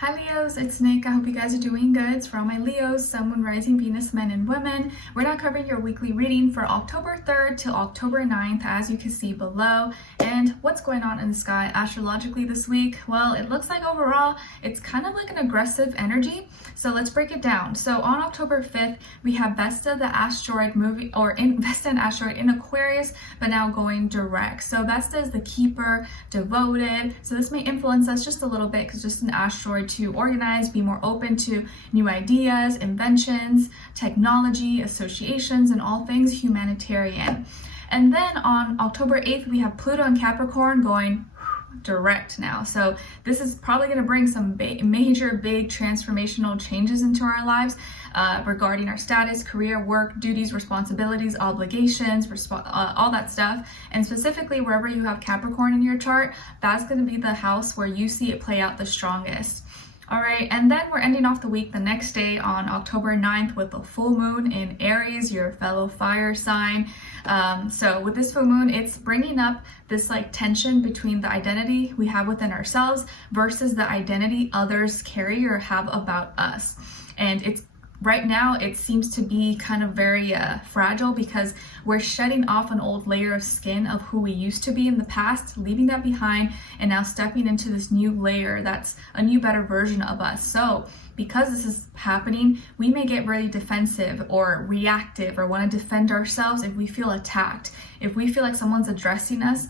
Hi Leos, it's Nick. I hope you guys are doing good. It's for all my Leos, Sun, Moon, Rising, Venus, men and women. We're now covering your weekly reading for October 3rd to October 9th, as you can see below. And what's going on in the sky astrologically this week? Well, it looks like overall it's kind of like an aggressive energy. So let's break it down. So on October 5th, we have Vesta, the asteroid moving, or in Vesta, an asteroid in Aquarius, but now going direct. So Vesta is the keeper, devoted. So this may influence us just a little bit because just an asteroid to organize, be more open to new ideas, inventions, technology, associations, and all things humanitarian. And then on October 8th, we have Pluto and Capricorn going direct now. So this is probably going to bring some major, big transformational changes into our lives regarding our status, career, work, duties, responsibilities, obligations, all that stuff. And specifically, wherever you have Capricorn in your chart, that's going to be the house where you see it play out the strongest. All right, and then we're ending off the week the next day on October 9th with a full moon in Aries, your fellow fire sign. So with this full moon, it's bringing up this like tension between the identity we have within ourselves versus the identity others carry or have about us. And it's right now, it seems to be kind of very fragile because we're shedding off an old layer of skin of who we used to be in the past, leaving that behind, and now stepping into this new layer that's a new, better version of us. So because this is happening, we may get really defensive or reactive or want to defend ourselves if we feel attacked. If we feel like someone's addressing us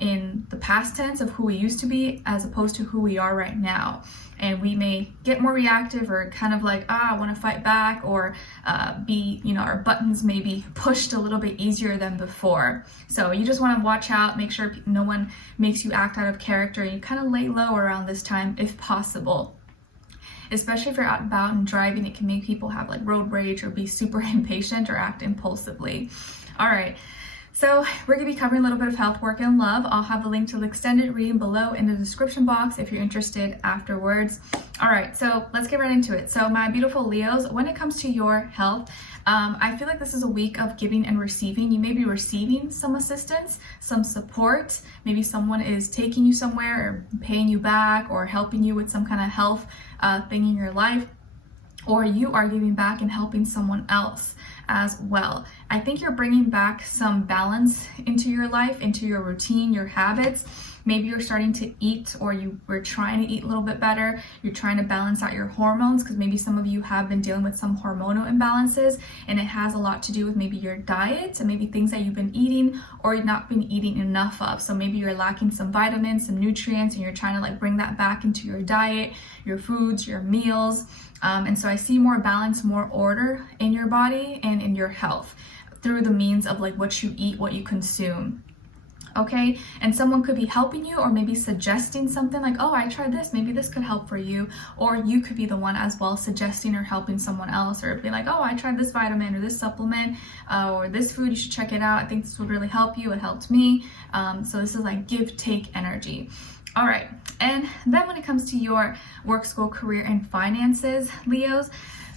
in the past tense of who we used to be as opposed to who we are right now. And we may get more reactive or kind of like, I want to fight back, or our buttons may be pushed a little bit easier than before. So you just want to watch out, make sure no one makes you act out of character. You kind of lay low around this time if possible. Especially if you're out and about and driving, it can make people have like road rage or be super impatient or act impulsively. All right. So we're going to be covering a little bit of health, work, and love. I'll have a link to the extended reading below in the description box if you're interested afterwards. All right, so let's get right into it. So my beautiful Leos, when it comes to your health, I feel like this is a week of giving and receiving. You may be receiving some assistance, some support. Maybe someone is taking you somewhere or paying you back or helping you with some kind of health thing in your life. Or you are giving back and helping someone else as well. I think you're bringing back some balance into your life, into your routine, your habits. Maybe you're starting to eat, or you were trying to eat a little bit better. You're trying to balance out your hormones because maybe some of you have been dealing with some hormonal imbalances, and it has a lot to do with maybe your diet and maybe things that you've been eating or you've not been eating enough of. So maybe you're lacking some vitamins, some nutrients, and you're trying to like bring that back into your diet, your foods, your meals. And so I see more balance, more order in your body and in your health through the means of like what you eat, what you consume. Okay, and someone could be helping you or maybe suggesting something like, oh, I tried this, maybe this could help for you. Or you could be the one as well suggesting or helping someone else, or be like, oh, I tried this vitamin or this supplement or this food, you should check it out. I think this would really help you. It helped me. So this is like give, take energy. All right, and then when it comes to your work, school, career, and finances, Leos,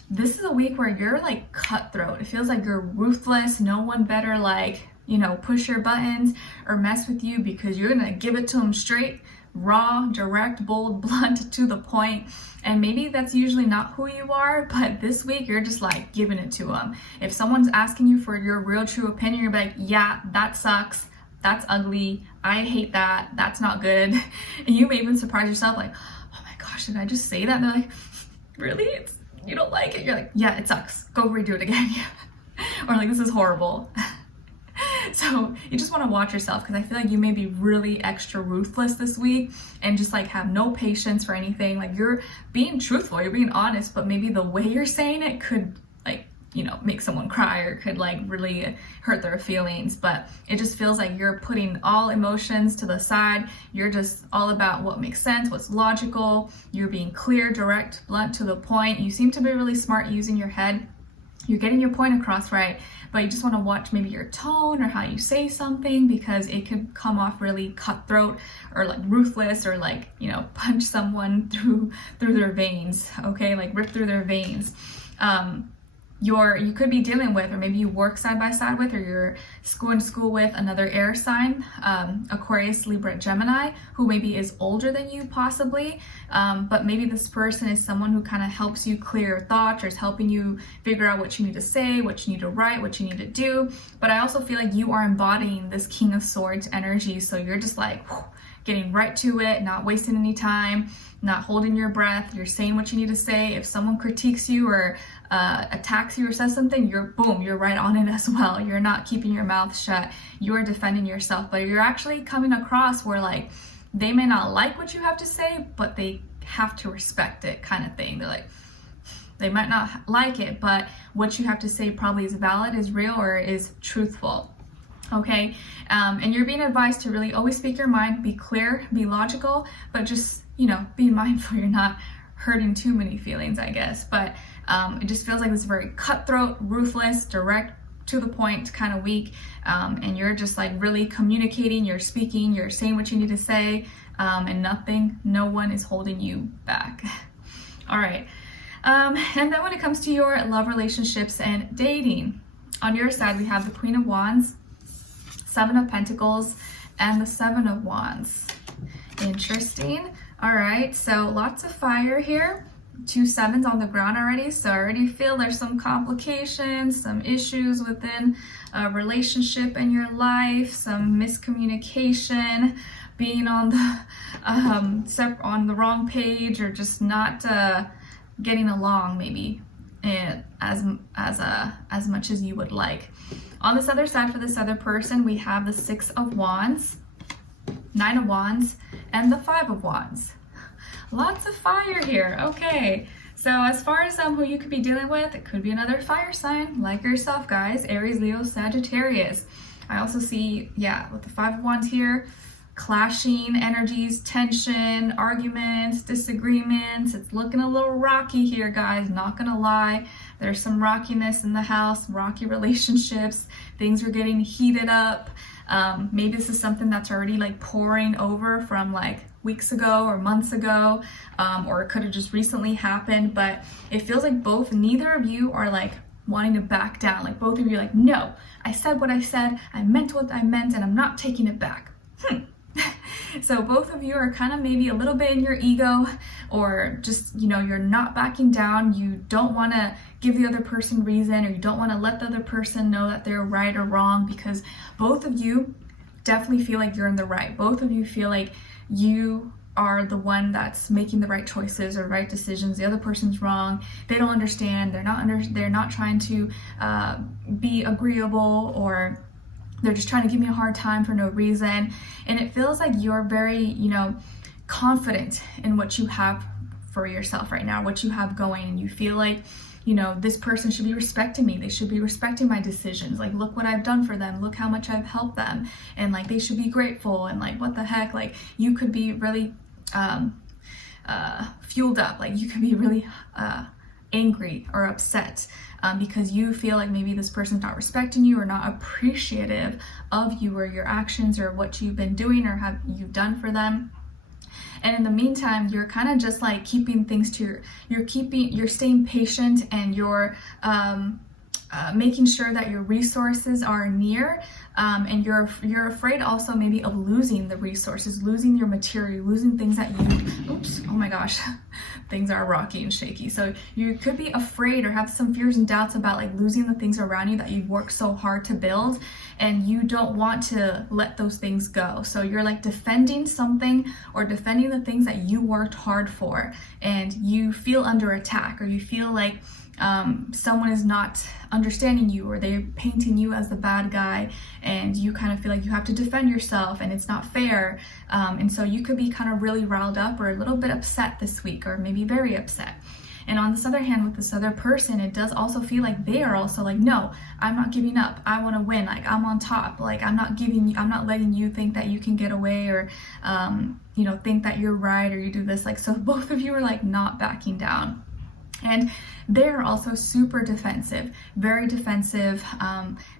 this is a week where you're like cutthroat. It feels like you're ruthless. No one better push your buttons or mess with you because you're gonna give it to them straight, raw, direct, bold, blunt, to the point. And maybe that's usually not who you are, but this week you're just like giving it to them. If someone's asking you for your real, true opinion, you're like, yeah, that sucks. That's ugly. I hate that. That's not good. And you may even surprise yourself like, oh my gosh, did I just say that? And they're like, really? You don't like it? You're like, yeah, it sucks. Go redo it again. Or like, this is horrible. So you just want to watch yourself because I feel like you may be really extra ruthless this week and just like have no patience for anything. Like you're being truthful, you're being honest, but maybe the way you're saying it could make someone cry or could like really hurt their feelings. But it just feels like you're putting all emotions to the side. You're just all about what makes sense, what's logical. You're being clear, direct, blunt, to the point. You seem to be really smart using your head. You're getting your point across right, but you just want to watch maybe your tone or how you say something because it could come off really cutthroat or like ruthless or like, punch someone through their veins, okay? Like rip through their veins. you could be dealing with, or maybe you work side by side with, or you're going to school with another air sign, Aquarius, Libra, Gemini, who maybe is older than you possibly, but maybe this person is someone who kind of helps you clear your thoughts, or is helping you figure out what you need to say, what you need to write, what you need to do. But I also feel like you are embodying this King of Swords energy, so you're just like getting right to it, not wasting any time, not holding your breath. You're saying what you need to say. If someone critiques you or attacks you or says something, you're right on it as well. You're not keeping your mouth shut. You're defending yourself, but you're actually coming across where like they may not like what you have to say, but they have to respect it, kind of thing. They're like, they might not like it, but what you have to say probably is valid, is real, or is truthful. Okay, and you're being advised to really always speak your mind, be clear, be logical, but just, be mindful you're not hurting too many feelings, I guess. But it just feels like it's very cutthroat, ruthless, direct, to the point, kind of weak, and you're just like really communicating, you're speaking, you're saying what you need to say, and no one is holding you back. All right, and then when it comes to your love relationships and dating, on your side we have the Queen of Wands, Seven of Pentacles, and the Seven of Wands. Interesting. All right, so lots of fire here. 2 sevens on the ground already, so I already feel there's some complications, some issues within a relationship in your life, some miscommunication, being on the wrong page, or just not getting along maybe as much as you would like. On this other side, for this other person, we have the 6 of Wands, 9 of Wands, and the 5 of Wands. Lots of fire here. Okay, so as far as who you could be dealing with, it could be another fire sign like yourself, guys. Aries, Leo, Sagittarius. I also see, with the 5 of Wands here, clashing energies, tension, arguments, disagreements. It's looking a little rocky here, guys, not gonna lie. There's some rockiness in the house, rocky relationships. Things are getting heated up. Maybe this is something that's already like pouring over from like weeks ago or months ago, or it could have just recently happened, but it feels like neither of you are like wanting to back down. Like both of you are like, no, I said what I said, I meant what I meant, and I'm not taking it back. So both of you are kind of maybe a little bit in your ego, or just, you're not backing down. You don't want to give the other person reason, or you don't want to let the other person know that they're right or wrong, because both of you definitely feel like you're in the right. Both of you feel like you are the one that's making the right choices or right decisions. The other person's wrong. They don't understand. They're not trying to be agreeable, or they're just trying to give me a hard time for no reason. And it feels like you're very, confident in what you have for yourself right now, what you have going. And you feel like, this person should be respecting me. They should be respecting my decisions. Like, look what I've done for them. Look how much I've helped them. And like, they should be grateful. And like, what the heck? Like, you could be really fueled up. Like, you could be really angry or upset because you feel like maybe this person's not respecting you, or not appreciative of you or your actions, or what you've been doing or have you done for them. And in the meantime, you're kind of just like keeping things to you're staying patient, and you're making sure that your resources are near, and you're afraid also maybe of losing the resources, losing your material, losing things that oh my gosh, things are rocky and shaky. So you could be afraid or have some fears and doubts about like losing the things around you that you've worked so hard to build, and you don't want to let those things go. So you're like defending something, or defending the things that you worked hard for, and you feel under attack, or you feel like someone is not understanding you, or they're painting you as the bad guy, and you kind of feel like you have to defend yourself, and it's not fair. And so you could be kind of really riled up, or a little bit upset this week, or maybe very upset. And on this other hand, with this other person, it does also feel like they are also like, no, I'm not giving up. I want to win. Like, I'm on top. Like, I'm not letting you think that you can get away, or, think that you're right, or you do this. Like, so both of you are like not backing down. And they're also super defensive, very defensive.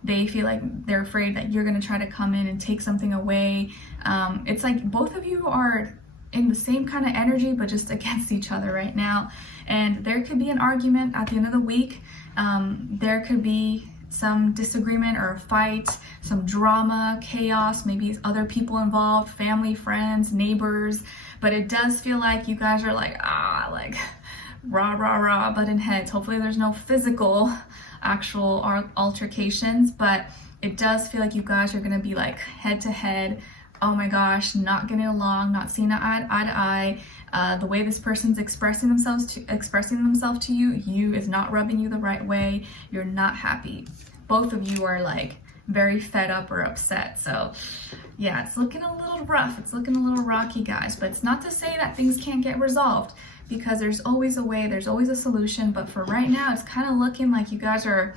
They feel like they're afraid that you're going to try to come in and take something away. It's like both of you are in the same kind of energy, but just against each other right now. And there could be an argument at the end of the week. There could be some disagreement or a fight, some drama, chaos, maybe other people involved, family, friends, neighbors. But it does feel like you guys are like rah, rah, rah, butting heads. Hopefully there's no physical actual altercations, but it does feel like you guys are gonna be like head to head. Oh my gosh, not getting along, not seeing eye to eye. The way this person's expressing themselves to you is not rubbing you the right way. You're not happy. Both of you are like very fed up or upset. So yeah, it's looking a little rough. It's looking a little rocky, guys, but it's not to say that things can't get resolved, because there's always a way, there's always a solution. But for right now, it's kind of looking like you guys are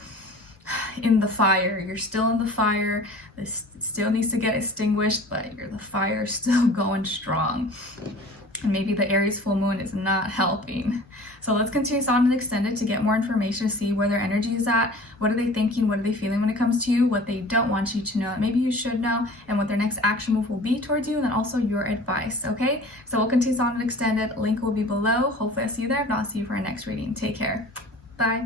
in the fire. You're still in the fire. This still needs to get extinguished, but the fire is still going strong. And maybe the Aries full moon is not helping. So let's continue on and extend it to get more information, to see where their energy is at. What are they thinking? What are they feeling when it comes to you? What they don't want you to know, maybe you should know, and what their next action move will be towards you, and then also your advice, okay? So we'll continue on and extend it. Link will be below. Hopefully I see you there. If not, I'll see you for our next reading. Take care. Bye.